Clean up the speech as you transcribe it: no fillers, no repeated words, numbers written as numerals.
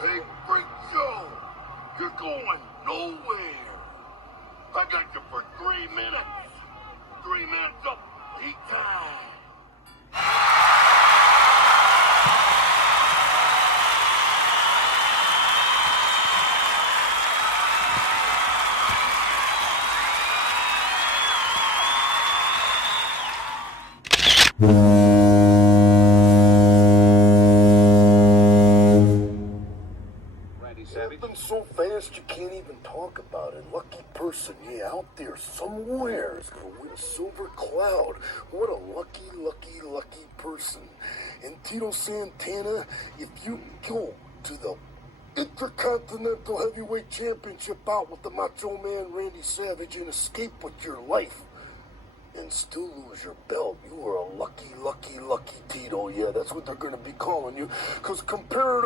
Big freak show! You're going nowhere! I got you for 3 minutes! 3 minutes of heat time! Moving so fast you can't even talk about it. Lucky person, yeah, out there somewhere is gonna win a silver cloud. What a lucky person. And Tito Santana, if you go to the Intercontinental Heavyweight Championship bout with the Macho Man Randy Savage and escape with your life and still lose your belt, you are a lucky Tito. Yeah, that's what they're gonna be calling you. Because compared